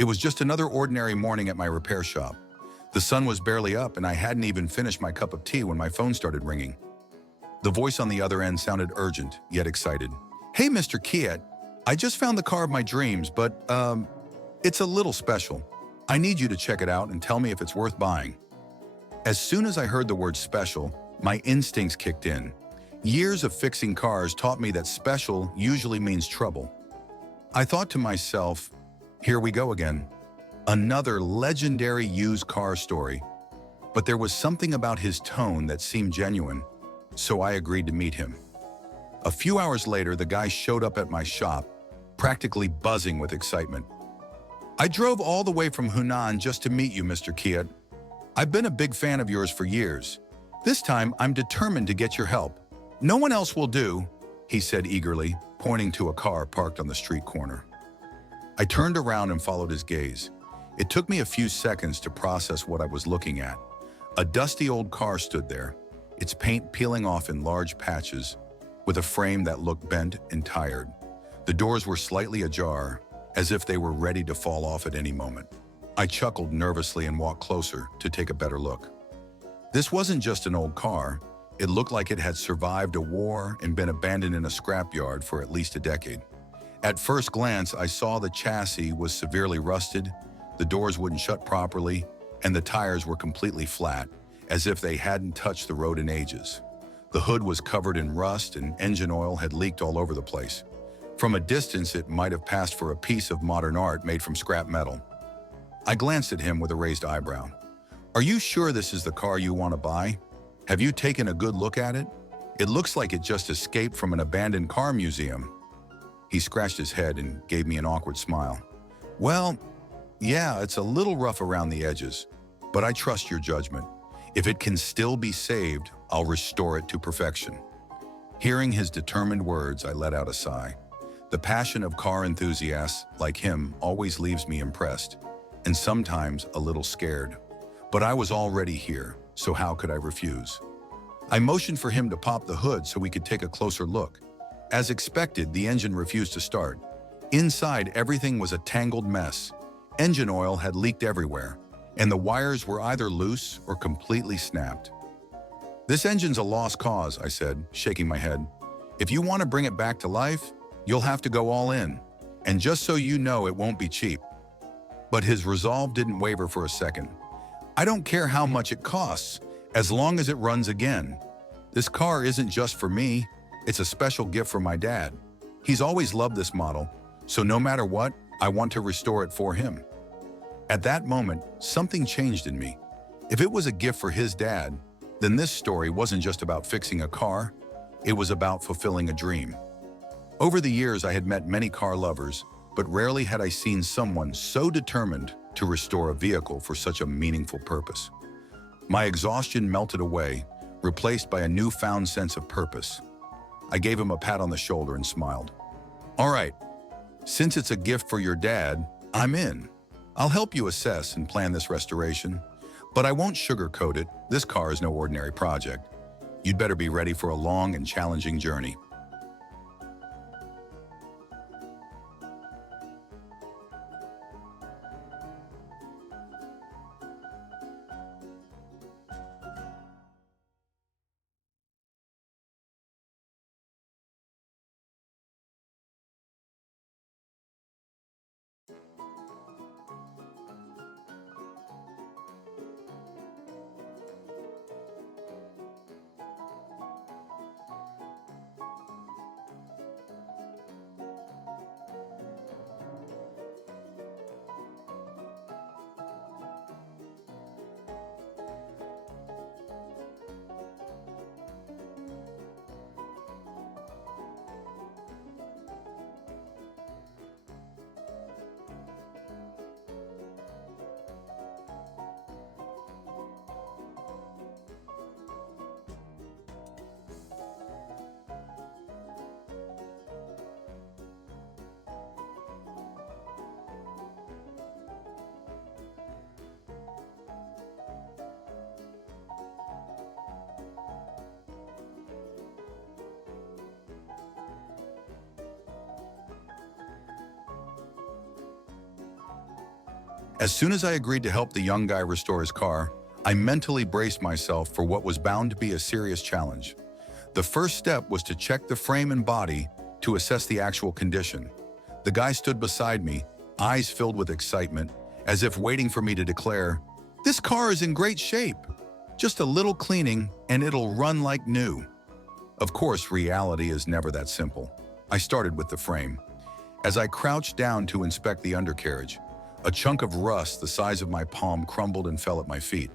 It was just another ordinary morning at my repair shop. The sun was barely up and I hadn't even finished my cup of tea when my phone started ringing. The voice on the other end sounded urgent, yet excited. "Hey, Mr. Kiet, I just found the car of my dreams, but, it's a little special. I need you to check it out and tell me if it's worth buying." As soon as I heard the word special, my instincts kicked in. Years of fixing cars taught me that special usually means trouble. I thought to myself, here we go again. Another legendary used car story. But there was something about his tone that seemed genuine, so I agreed to meet him. A few hours later, the guy showed up at my shop, practically buzzing with excitement. "I drove all the way from Hunan just to meet you, Mr. Kiet. I've been a big fan of yours for years. This time, I'm determined to get your help. No one else will do," he said eagerly, pointing to a car parked on the street corner. I turned around and followed his gaze. It took me a few seconds to process what I was looking at. A dusty old car stood there, its paint peeling off in large patches, with a frame that looked bent and tired. The doors were slightly ajar, as if they were ready to fall off at any moment. I chuckled nervously and walked closer to take a better look. This wasn't just an old car. It looked like it had survived a war and been abandoned in a scrapyard for at least a decade. At first glance, I saw the chassis was severely rusted, the doors wouldn't shut properly, and the tires were completely flat, as if they hadn't touched the road in ages. The hood was covered in rust and engine oil had leaked all over the place. From a distance, it might have passed for a piece of modern art made from scrap metal. I glanced at him with a raised eyebrow. "Are you sure this is the car you want to buy? Have you taken a good look at it? It looks like it just escaped from an abandoned car museum." He scratched his head and gave me an awkward smile. "Well, yeah, it's a little rough around the edges, but I trust your judgment. If it can still be saved, I'll restore it to perfection." Hearing his determined words, I let out a sigh. The passion of car enthusiasts like him always leaves me impressed, and sometimes a little scared. But I was already here, so how could I refuse? I motioned for him to pop the hood so we could take a closer look. As expected, the engine refused to start. Inside, everything was a tangled mess. Engine oil had leaked everywhere, and the wires were either loose or completely snapped. "This engine's a lost cause," I said, shaking my head. "If you want to bring it back to life, you'll have to go all in. And just so you know, it won't be cheap." But his resolve didn't waver for a second. "I don't care how much it costs, as long as it runs again. This car isn't just for me, it's a special gift for my dad. He's always loved this model, so no matter what, I want to restore it for him." At that moment, something changed in me. If it was a gift for his dad, then this story wasn't just about fixing a car, it was about fulfilling a dream. Over the years, I had met many car lovers, but rarely had I seen someone so determined to restore a vehicle for such a meaningful purpose. My exhaustion melted away, replaced by a newfound sense of purpose. I gave him a pat on the shoulder and smiled. "All right, since it's a gift for your dad, I'm in. I'll help you assess and plan this restoration, but I won't sugarcoat it. This car is no ordinary project. You'd better be ready for a long and challenging journey." As soon as I agreed to help the young guy restore his car, I mentally braced myself for what was bound to be a serious challenge. The first step was to check the frame and body to assess the actual condition. The guy stood beside me, eyes filled with excitement, as if waiting for me to declare, "This car is in great shape. Just a little cleaning and it'll run like new." Of course, reality is never that simple. I started with the frame. As I crouched down to inspect the undercarriage, a chunk of rust the size of my palm crumbled and fell at my feet.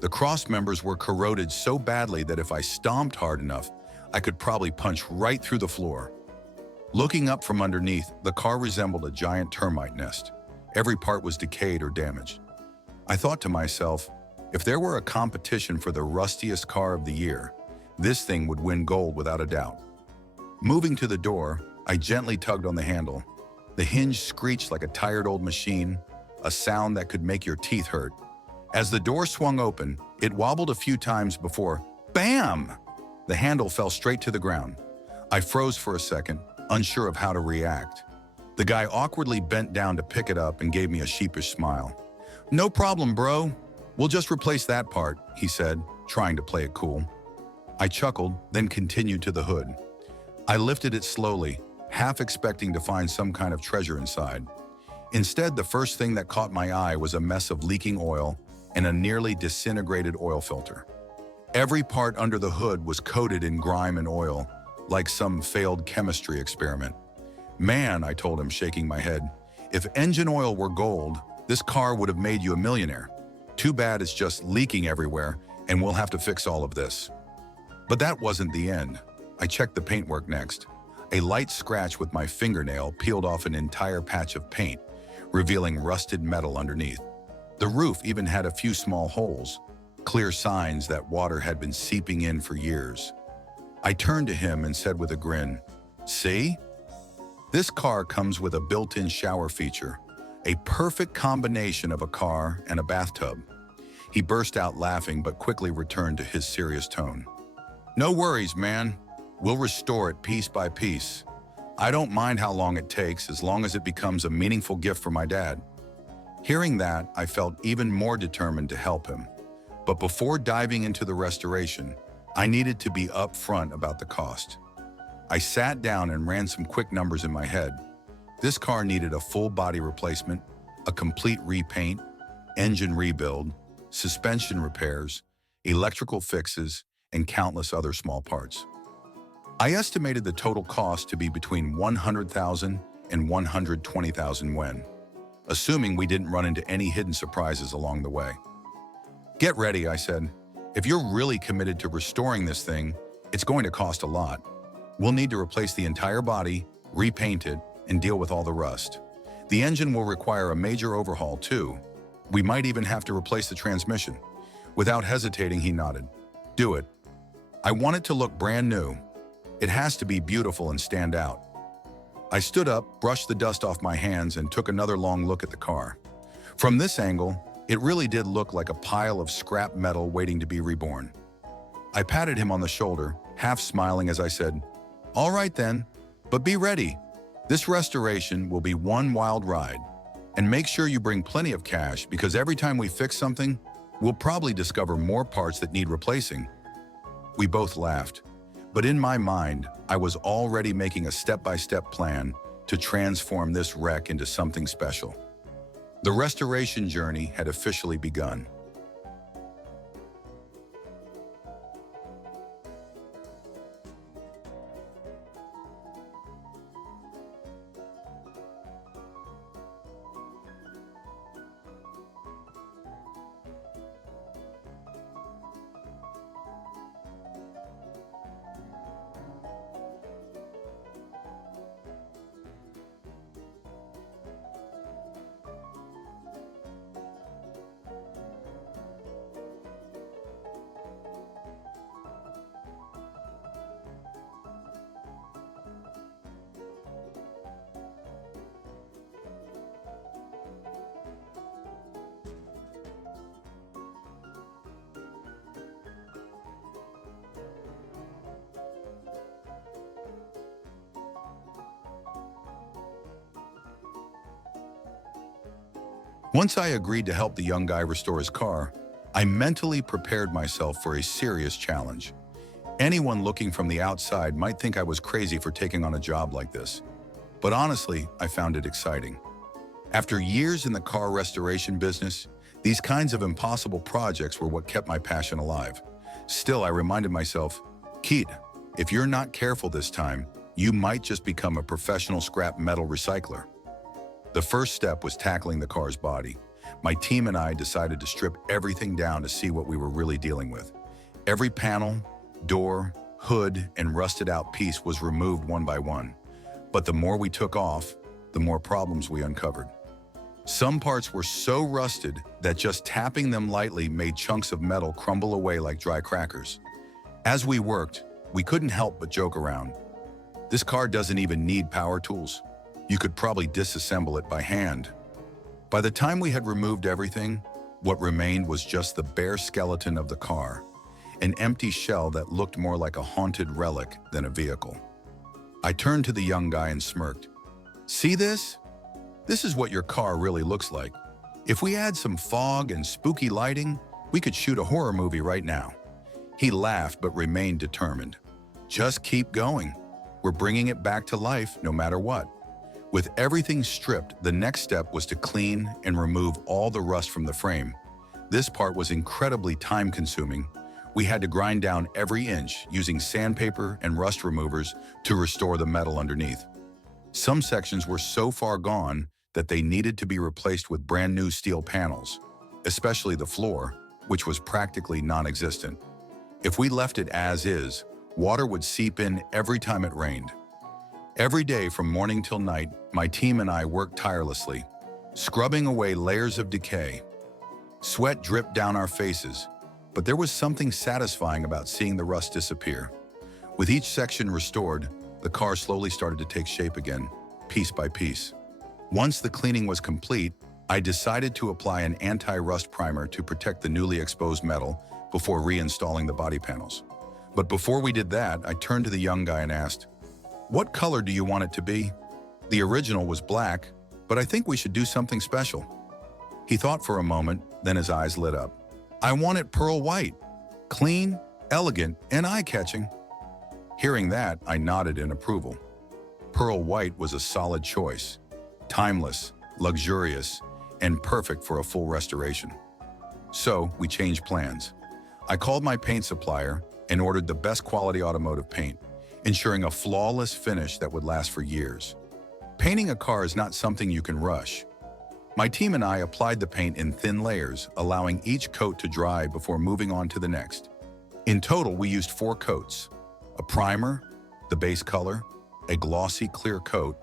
The cross members were corroded so badly that if I stomped hard enough, I could probably punch right through the floor. Looking up from underneath, the car resembled a giant termite nest. Every part was decayed or damaged. I thought to myself, if there were a competition for the rustiest car of the year, this thing would win gold without a doubt. Moving to the door, I gently tugged on the handle. The hinge screeched like a tired old machine, a sound that could make your teeth hurt. As the door swung open, it wobbled a few times before, bam! The handle fell straight to the ground. I froze for a second, unsure of how to react. The guy awkwardly bent down to pick it up and gave me a sheepish smile. "No problem, bro. We'll just replace that part," he said, trying to play it cool. I chuckled, then continued to the hood. I lifted it slowly, half expecting to find some kind of treasure inside. Instead, the first thing that caught my eye was a mess of leaking oil and a nearly disintegrated oil filter. Every part under the hood was coated in grime and oil, like some failed chemistry experiment. "Man," I told him, shaking my head, "if engine oil were gold, this car would have made you a millionaire. Too bad it's just leaking everywhere, and we'll have to fix all of this." But that wasn't the end. I checked the paintwork next. A light scratch with my fingernail peeled off an entire patch of paint, revealing rusted metal underneath. The roof even had a few small holes, clear signs that water had been seeping in for years. I turned to him and said with a grin, "See? This car comes with a built-in shower feature, a perfect combination of a car and a bathtub." He burst out laughing but quickly returned to his serious tone. "No worries, man. We'll restore it piece by piece. I don't mind how long it takes as long as it becomes a meaningful gift for my dad." Hearing that, I felt even more determined to help him. But before diving into the restoration, I needed to be upfront about the cost. I sat down and ran some quick numbers in my head. This car needed a full body replacement, a complete repaint, engine rebuild, suspension repairs, electrical fixes, and countless other small parts. I estimated the total cost to be between 100,000 and 120,000 yuan, assuming we didn't run into any hidden surprises along the way. "Get ready," I said. "If you're really committed to restoring this thing, it's going to cost a lot. We'll need to replace the entire body, repaint it, and deal with all the rust. The engine will require a major overhaul too. We might even have to replace the transmission." Without hesitating, he nodded. "Do it. I want it to look brand new. It has to be beautiful and stand out." I stood up, brushed the dust off my hands, and took another long look at the car. From this angle, it really did look like a pile of scrap metal waiting to be reborn. I patted him on the shoulder, half smiling as I said, "All right then, but be ready. This restoration will be one wild ride. And make sure you bring plenty of cash because every time we fix something, we'll probably discover more parts that need replacing." We both laughed. But in my mind, I was already making a step-by-step plan to transform this wreck into something special. The restoration journey had officially begun. Once I agreed to help the young guy restore his car, I mentally prepared myself for a serious challenge. Anyone looking from the outside might think I was crazy for taking on a job like this. But honestly, I found it exciting. After years in the car restoration business, these kinds of impossible projects were what kept my passion alive. Still, I reminded myself, Keith, if you're not careful this time, you might just become a professional scrap metal recycler. The first step was tackling the car's body. My team and I decided to strip everything down to see what we were really dealing with. Every panel, door, hood, and rusted out piece was removed one by one. But the more we took off, the more problems we uncovered. Some parts were so rusted that just tapping them lightly made chunks of metal crumble away like dry crackers. As we worked, we couldn't help but joke around. This car doesn't even need power tools. You could probably disassemble it by hand. By the time we had removed everything, what remained was just the bare skeleton of the car, an empty shell that looked more like a haunted relic than a vehicle. I turned to the young guy and smirked. See this? This is what your car really looks like. If we add some fog and spooky lighting, we could shoot a horror movie right now. He laughed but remained determined. Just keep going. We're bringing it back to life no matter what. With everything stripped, the next step was to clean and remove all the rust from the frame. This part was incredibly time-consuming. We had to grind down every inch using sandpaper and rust removers to restore the metal underneath. Some sections were so far gone that they needed to be replaced with brand new steel panels, especially the floor, which was practically non-existent. If we left it as is, water would seep in every time it rained. Every day from morning till night, my team and I worked tirelessly, scrubbing away layers of decay. Sweat dripped down our faces, but there was something satisfying about seeing the rust disappear. With each section restored, the car slowly started to take shape again, piece by piece. Once the cleaning was complete, I decided to apply an anti-rust primer to protect the newly exposed metal before reinstalling the body panels. But before we did that, I turned to the young guy and asked, "What color do you want it to be?" The original was black, but I think we should do something special. He thought for a moment, then his eyes lit up. "I want it pearl white, clean, elegant, and eye-catching." Hearing that, I nodded in approval. Pearl white was a solid choice, timeless, luxurious, and perfect for a full restoration. So we changed plans. I called my paint supplier and ordered the best quality automotive paint, ensuring a flawless finish that would last for years. Painting a car is not something you can rush. My team and I applied the paint in thin layers, allowing each coat to dry before moving on to the next. In total, we used 4 coats: a primer, the base color, a glossy clear coat,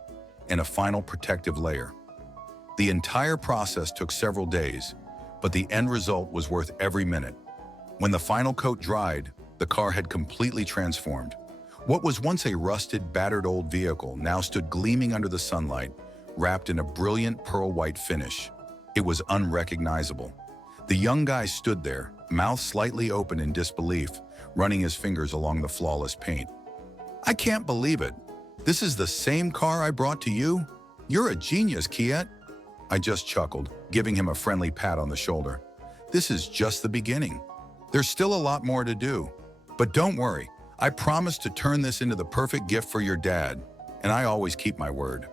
and a final protective layer. The entire process took several days, but the end result was worth every minute. When the final coat dried, the car had completely transformed. What was once a rusted, battered old vehicle now stood gleaming under the sunlight, wrapped in a brilliant pearl white finish. It was unrecognizable. The young guy stood there, mouth slightly open in disbelief, running his fingers along the flawless paint. "I can't believe it. This is the same car I brought to you? You're a genius, Kiet." I just chuckled, giving him a friendly pat on the shoulder. "This is just the beginning. There's still a lot more to do. But don't worry, I promise to turn this into the perfect gift for your dad, and I always keep my word."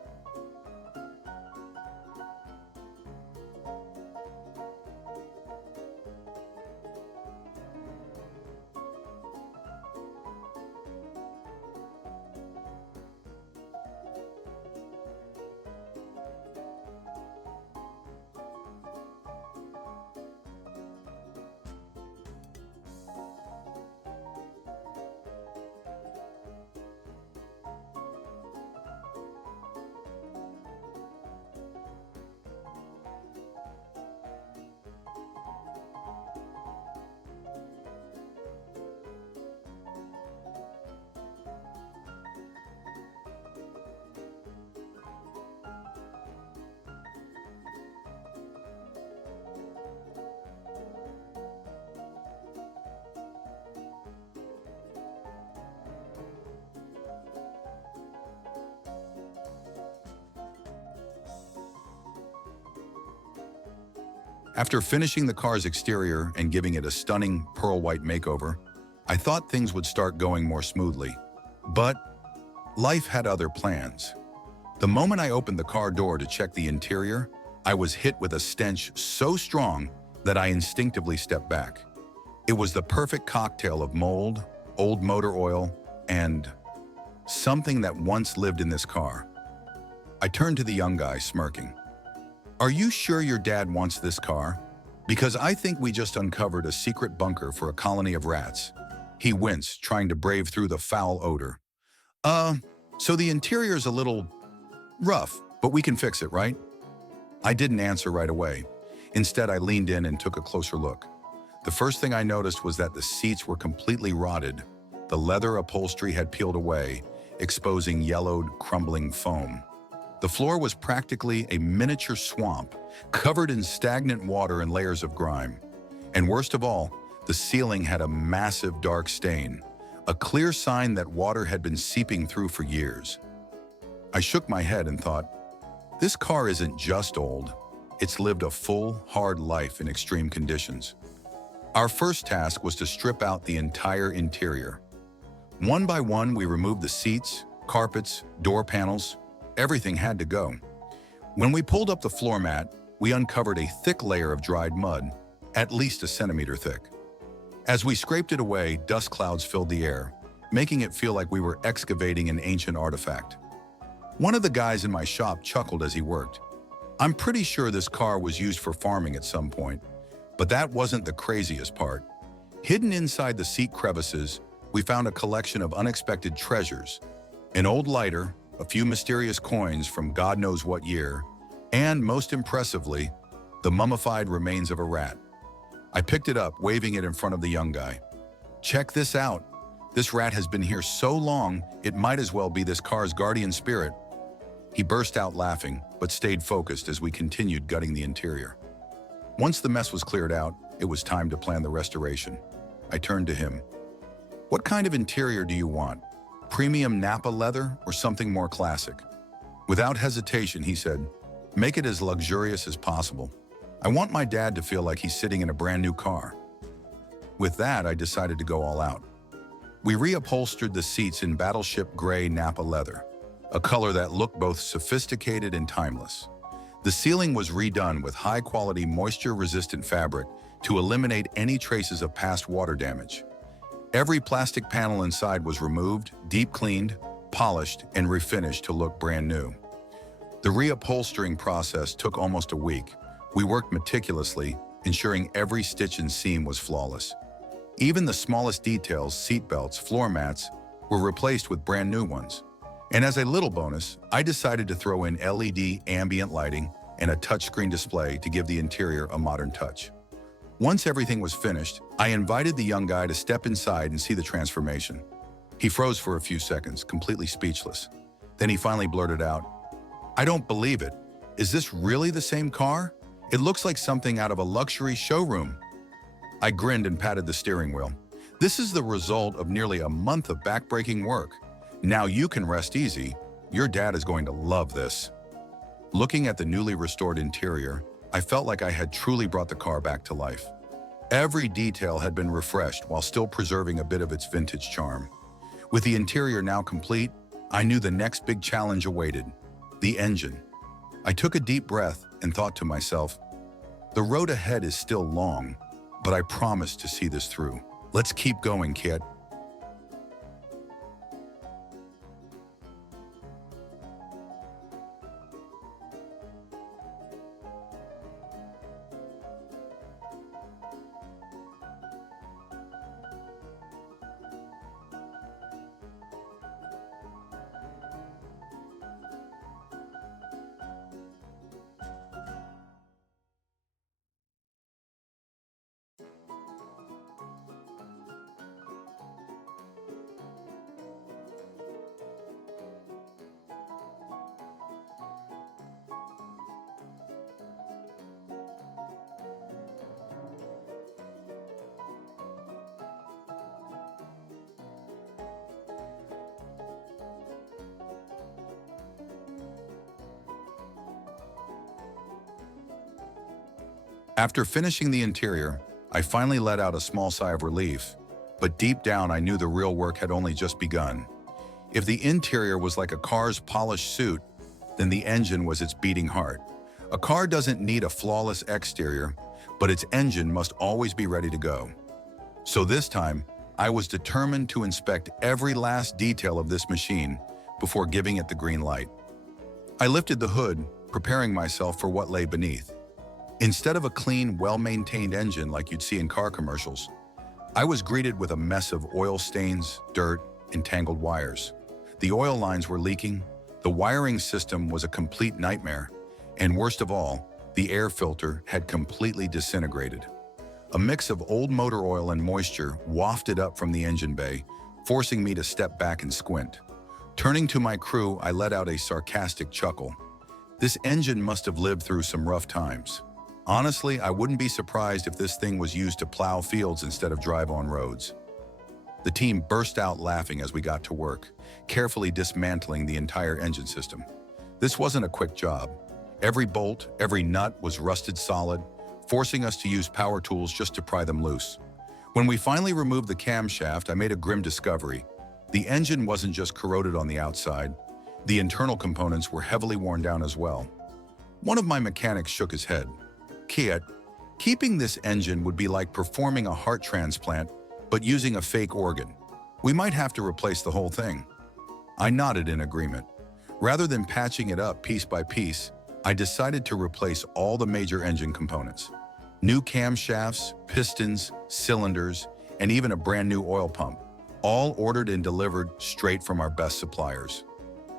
After finishing the car's exterior and giving it a stunning pearl white makeover, I thought things would start going more smoothly. But life had other plans. The moment I opened the car door to check the interior, I was hit with a stench so strong that I instinctively stepped back. It was the perfect cocktail of mold, old motor oil, and something that once lived in this car. I turned to the young guy, smirking. "Are you sure your dad wants this car? Because I think we just uncovered a secret bunker for a colony of rats." He winced, trying to brave through the foul odor. So the interior's a little rough, but we can fix it, right?" I didn't answer right away. Instead, I leaned in and took a closer look. The first thing I noticed was that the seats were completely rotted. The leather upholstery had peeled away, exposing yellowed, crumbling foam. The floor was practically a miniature swamp, covered in stagnant water and layers of grime. And worst of all, the ceiling had a massive dark stain, a clear sign that water had been seeping through for years. I shook my head and thought, this car isn't just old, it's lived a full, hard life in extreme conditions. Our first task was to strip out the entire interior. One by one, we removed the seats, carpets, door panels. Everything had to go. When we pulled up the floor mat, we uncovered a thick layer of dried mud, at least a centimeter thick. As we scraped it away, dust clouds filled the air, making it feel like we were excavating an ancient artifact. One of the guys in my shop chuckled as he worked. "I'm pretty sure this car was used for farming at some point." But that wasn't the craziest part. Hidden inside the seat crevices, we found a collection of unexpected treasures. An old lighter, a few mysterious coins from God knows what year, and most impressively, the mummified remains of a rat. I picked it up, waving it in front of the young guy. "Check this out. This rat has been here so long, it might as well be this car's guardian spirit." He burst out laughing, but stayed focused as we continued gutting the interior. Once the mess was cleared out, it was time to plan the restoration. I turned to him. "What kind of interior do you want? Premium Napa leather or something more classic?" Without hesitation, he said, "Make it as luxurious as possible. I want my dad to feel like he's sitting in a brand new car." With that, I decided to go all out. We reupholstered the seats in battleship gray Napa leather, a color that looked both sophisticated and timeless. The ceiling was redone with high-quality moisture-resistant fabric to eliminate any traces of past water damage. Every plastic panel inside was removed, deep cleaned, polished, and refinished to look brand new. The reupholstering process took almost a week. We worked meticulously, ensuring every stitch and seam was flawless. Even the smallest details, seat belts, floor mats, were replaced with brand new ones. And as a little bonus, I decided to throw in LED ambient lighting and a touchscreen display to give the interior a modern touch. Once everything was finished, I invited the young guy to step inside and see the transformation. He froze for a few seconds, completely speechless. Then he finally blurted out, "I don't believe it. Is this really the same car? It looks like something out of a luxury showroom." I grinned and patted the steering wheel. "This is the result of nearly a month of backbreaking work. Now you can rest easy. Your dad is going to love this." Looking at the newly restored interior, I felt like I had truly brought the car back to life. Every detail had been refreshed while still preserving a bit of its vintage charm. With the interior now complete, I knew the next big challenge awaited: the engine. I took a deep breath and thought to myself, the road ahead is still long, but I promise to see this through. Let's keep going, kid. After finishing the interior, I finally let out a small sigh of relief, but deep down I knew the real work had only just begun. If the interior was like a car's polished suit, then the engine was its beating heart. A car doesn't need a flawless exterior, but its engine must always be ready to go. So this time, I was determined to inspect every last detail of this machine before giving it the green light. I lifted the hood, preparing myself for what lay beneath. Instead of a clean, well-maintained engine like you'd see in car commercials, I was greeted with a mess of oil stains, dirt, and tangled wires. The oil lines were leaking, the wiring system was a complete nightmare, and worst of all, the air filter had completely disintegrated. A mix of old motor oil and moisture wafted up from the engine bay, forcing me to step back and squint. Turning to my crew, I let out a sarcastic chuckle. This engine must have lived through some rough times. Honestly, I wouldn't be surprised if this thing was used to plow fields instead of drive on roads. The team burst out laughing as we got to work, carefully dismantling the entire engine system. This wasn't a quick job. Every bolt, every nut was rusted solid, forcing us to use power tools just to pry them loose. When we finally removed the camshaft, I made a grim discovery. The engine wasn't just corroded on the outside, the internal components were heavily worn down as well. One of my mechanics shook his head. "Kiet, keeping this engine would be like performing a heart transplant, but using a fake organ. We might have to replace the whole thing." I nodded in agreement. Rather than patching it up piece by piece, I decided to replace all the major engine components. New camshafts, pistons, cylinders, and even a brand new oil pump, all ordered and delivered straight from our best suppliers.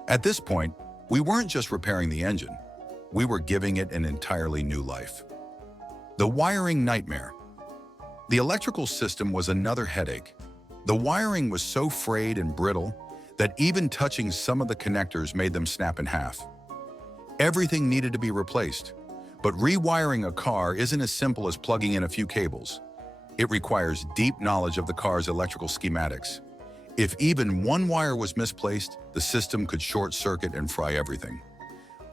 At this point, we weren't just repairing the engine, we were giving it an entirely new life. The wiring nightmare. The electrical system was another headache. The wiring was so frayed and brittle that even touching some of the connectors made them snap in half. Everything needed to be replaced, but rewiring a car isn't as simple as plugging in a few cables. It requires deep knowledge of the car's electrical schematics. If even one wire was misplaced, the system could short-circuit and fry everything.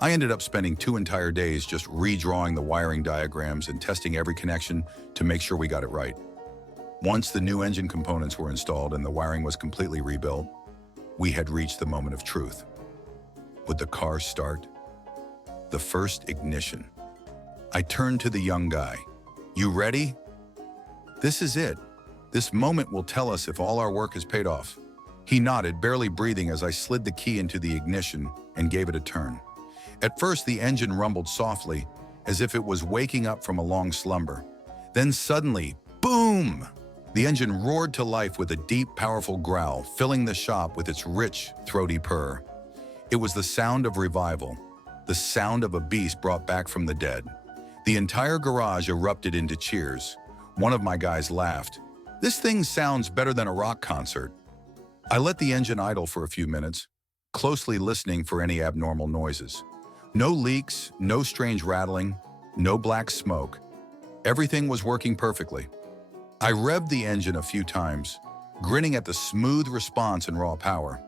I ended up spending 2 entire days just redrawing the wiring diagrams and testing every connection to make sure we got it right. Once the new engine components were installed and the wiring was completely rebuilt, we had reached the moment of truth. Would the car start? The first ignition. I turned to the young guy. "You ready?" "This is it. This moment will tell us if all our work has paid off." He nodded, barely breathing as I slid the key into the ignition and gave it a turn. At first, the engine rumbled softly, as if it was waking up from a long slumber. Then suddenly, boom! The engine roared to life with a deep, powerful growl, filling the shop with its rich, throaty purr. It was the sound of revival, the sound of a beast brought back from the dead. The entire garage erupted into cheers. One of my guys laughed. "This thing sounds better than a rock concert." I let the engine idle for a few minutes, closely listening for any abnormal noises. No leaks, no strange rattling, no black smoke. Everything was working perfectly. I revved the engine a few times, grinning at the smooth response and raw power.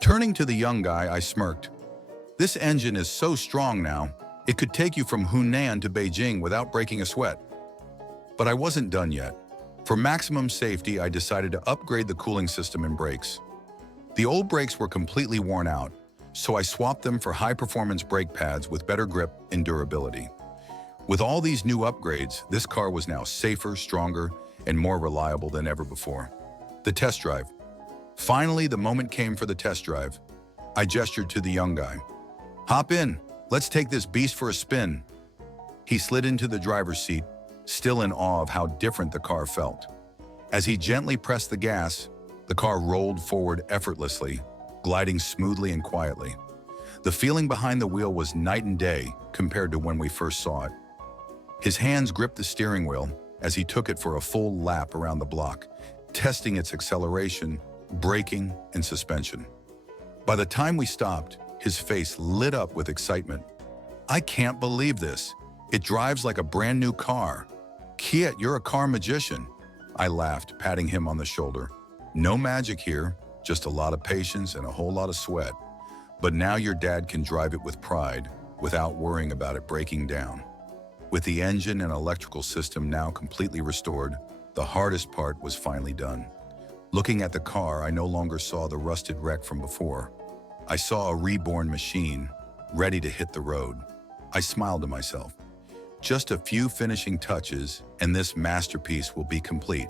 Turning to the young guy, I smirked. "This engine is so strong now, it could take you from Hunan to Beijing without breaking a sweat." But I wasn't done yet. For maximum safety, I decided to upgrade the cooling system and brakes. The old brakes were completely worn out, so I swapped them for high-performance brake pads with better grip and durability. With all these new upgrades, this car was now safer, stronger, and more reliable than ever before. The test drive. Finally, the moment came for the test drive. I gestured to the young guy. "Hop in, let's take this beast for a spin." He slid into the driver's seat, still in awe of how different the car felt. As he gently pressed the gas, the car rolled forward effortlessly, gliding smoothly and quietly. The feeling behind the wheel was night and day compared to when we first saw it. His hands gripped the steering wheel as he took it for a full lap around the block, testing its acceleration, braking, and suspension. By the time we stopped, his face lit up with excitement. "I can't believe this. It drives like a brand new car. Kiet, you're a car magician." I laughed, patting him on the shoulder. "No magic here, just a lot of patience and a whole lot of sweat. But now your dad can drive it with pride, without worrying about it breaking down." With the engine and electrical system now completely restored, the hardest part was finally done. Looking at the car, I no longer saw the rusted wreck from before. I saw a reborn machine, ready to hit the road. I smiled to myself. Just a few finishing touches, and this masterpiece will be complete.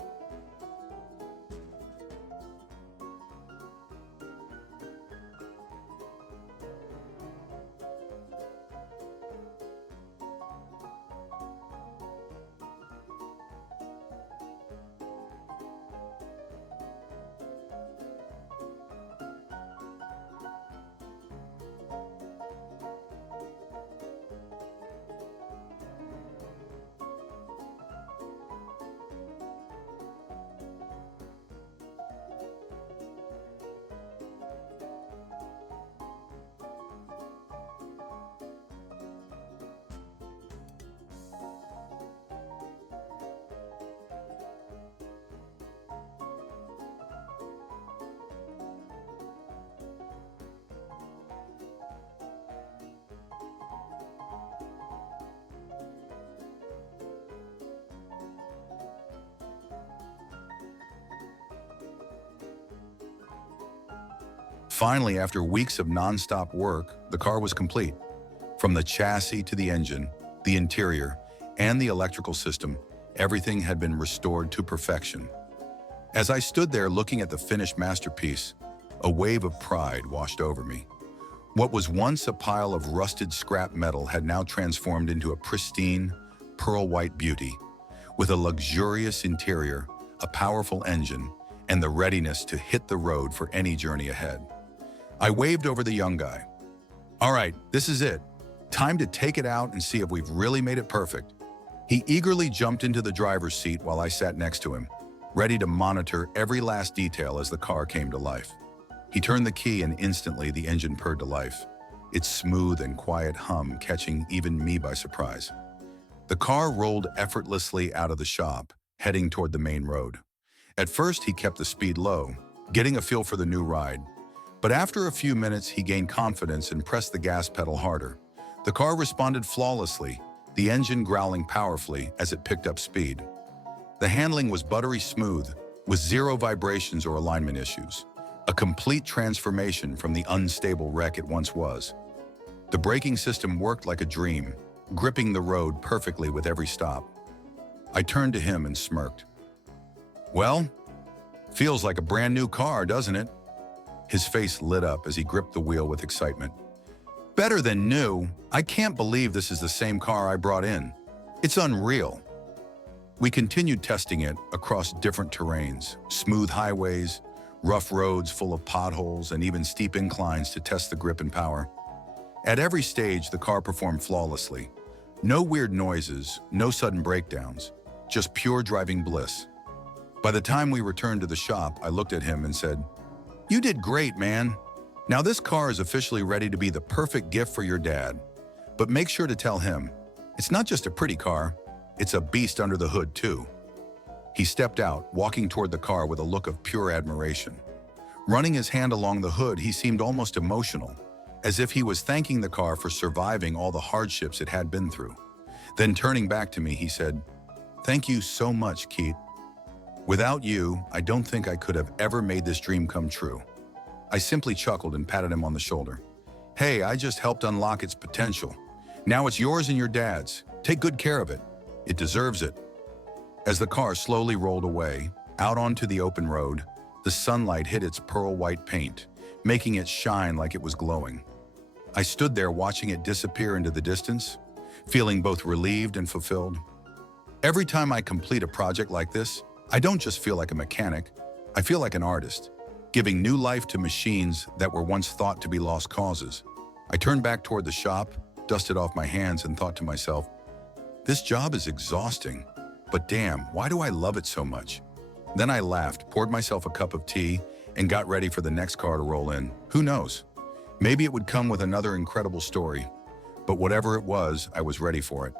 Finally, after weeks of non-stop work, the car was complete. From the chassis to the engine, the interior, and the electrical system, everything had been restored to perfection. As I stood there looking at the finished masterpiece, a wave of pride washed over me. What was once a pile of rusted scrap metal had now transformed into a pristine, pearl-white beauty, with a luxurious interior, a powerful engine, and the readiness to hit the road for any journey ahead. I waved over the young guy. "All right, this is it. Time to take it out and see if we've really made it perfect." He eagerly jumped into the driver's seat while I sat next to him, ready to monitor every last detail as the car came to life. He turned the key and instantly the engine purred to life, its smooth and quiet hum catching even me by surprise. The car rolled effortlessly out of the shop, heading toward the main road. At first, he kept the speed low, getting a feel for the new ride. But after a few minutes, he gained confidence and pressed the gas pedal harder. The car responded flawlessly, the engine growling powerfully as it picked up speed. The handling was buttery smooth, with zero vibrations or alignment issues. A complete transformation from the unstable wreck it once was. The braking system worked like a dream, gripping the road perfectly with every stop. I turned to him and smirked. "Well, feels like a brand new car, doesn't it?" His face lit up as he gripped the wheel with excitement. "Better than new. I can't believe this is the same car I brought in. It's unreal." We continued testing it across different terrains, smooth highways, rough roads full of potholes, and even steep inclines to test the grip and power. At every stage, the car performed flawlessly. No weird noises, no sudden breakdowns, just pure driving bliss. By the time we returned to the shop, I looked at him and said, "You did great, man. Now this car is officially ready to be the perfect gift for your dad. But make sure to tell him, it's not just a pretty car, it's a beast under the hood too." He stepped out, walking toward the car with a look of pure admiration. Running his hand along the hood, he seemed almost emotional, as if he was thanking the car for surviving all the hardships it had been through. Then turning back to me, he said, "Thank you so much, Keith. Without you, I don't think I could have ever made this dream come true." I simply chuckled and patted him on the shoulder. "Hey, I just helped unlock its potential. Now it's yours and your dad's. Take good care of it. It deserves it." As the car slowly rolled away, out onto the open road, the sunlight hit its pearl-white paint, making it shine like it was glowing. I stood there watching it disappear into the distance, feeling both relieved and fulfilled. Every time I complete a project like this, I don't just feel like a mechanic, I feel like an artist, giving new life to machines that were once thought to be lost causes. I turned back toward the shop, dusted off my hands, and thought to myself, this job is exhausting, but damn, why do I love it so much? Then I laughed, poured myself a cup of tea, and got ready for the next car to roll in. Who knows? Maybe it would come with another incredible story, but whatever it was, I was ready for it.